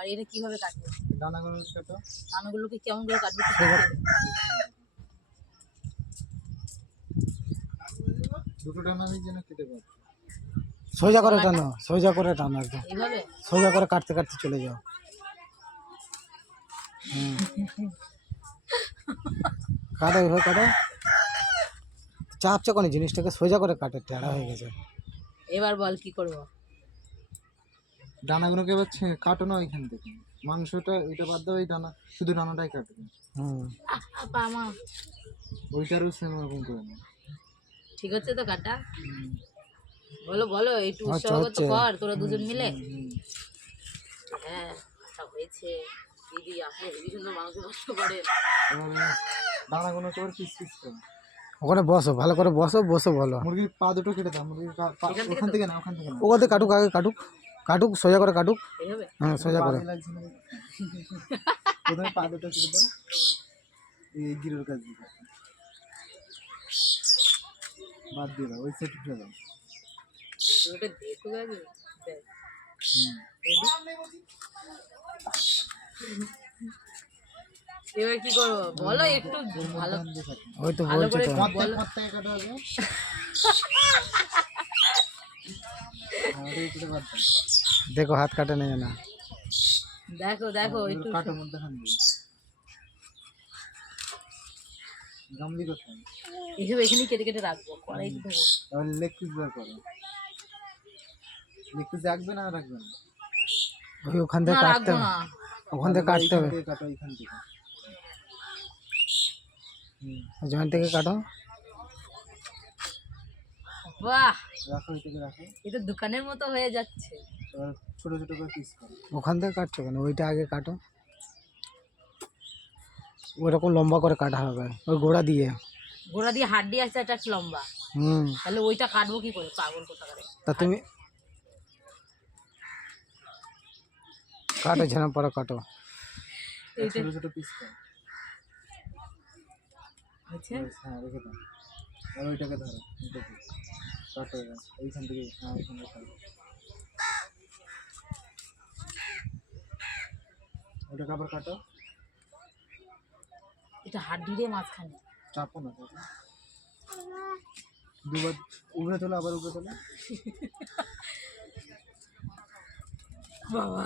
আর এটা কিভাবে কাটবে? দানাগুলো কাটো। দানাগুলোকে কেমন করে কাটবে? দুটো ডানা আমি যেন কেটে পাবো। সোজা করে টানো, সোজা করে টানো একদম। এইভাবে সোজা করে কাটতে কাটতে চলে যাও। কাটো, এভাবে কাটো। চাপছো কোনো জিনিসটাকে সোজা করে কাটে, টেড়া হয়ে গেছে। এবার বল কি করব? ডানাগুলোকে এবার কাটো না ওইখান থেকে। মাংসটা এটা বাদ দাও, এই ডানা শুধু ডানাটাই কাটবে। আপা মা ওইটারও সেম এরকম করে না। ঠিক আছে তো কাটা? বলো বলো, একটু উৎসাহ তো কর তোরা দুজন মিলে। হ্যাঁ কাটা হয়েছে। দিদি আপনি হেবি সুন্দর মাংস কষ্ট করে। দানাগুলো করে পিস পিস করো। ওখানে বসো, ভালো করে বসো, বসে বলো। মুরগির পা দুটো কেটে দাও। মুরগির পা ওখান থেকে না, ওখান থেকে না। ওখান থেকে কাটুক, আগে কাটুক, কাটুক সোজা করে কাটুক। এইভাবে? হ্যাঁ সোজা করে। প্রথমে পা দুটো কেটে দাও, এই গিরোর কাছ দিয়ে বাদ দিয়ে দাও, ওই সেট ফেলে দাও। ওটা দেখো আগে। এবার কি করবো বলো একটু ভালো। ওই তো ভালো বলছো করে তো। বলো। কাটা হবে। দেখো হাত কাটে নেই না। দেখো দেখো একটু কাটো মধ্যে খান দিয়ে গামলি কোথায়? এইসব এখানেই কেটে কেটে রাখবো, কড়াই দেবো। তাহলে লেগ পিস বের করো। লেগ পিস রাখবে না রাখবে না? ওই ওখান থেকে না কাটতে রাখবো হবে, না। ওখান থেকে কাটতে হবে। কাটো এইখান থেকে। জয়েন্ট থেকে কাটো। বাহ রাখো, এইটাকে রাখো। এটা দোকানের মতো হয়ে যাচ্ছে। এবার ছোট ছোট করে পিস করো। ওখান থেকে কাটছো কেন? ওইটা আগে কাটো। ওইরকম লম্বা করে কাটা হবে, ওই গোড়া দিয়ে। গোড়া দিয়ে হাড্ডি আছে একটা লম্বা। তাহলে ওইটা কাটবো কি করে? পাগল কোথাকারে। তা তুমি কাটো, ঝেনা পরে কাটো। ছোট ছোট পিস করো। আচ্ছা হ্যাঁ রেখে দাও। আর ওইটাকে ধরো, এইটাকে কাটো এইখান থেকে। হ্যাঁ এইখান থেকে কাটো। ওটাকে আবার কাটো। এটা হাড্ডি রে মাঝখানে। চাপো না, দুবার উপরে তোলো, আবার উপরে তোলো। বাবা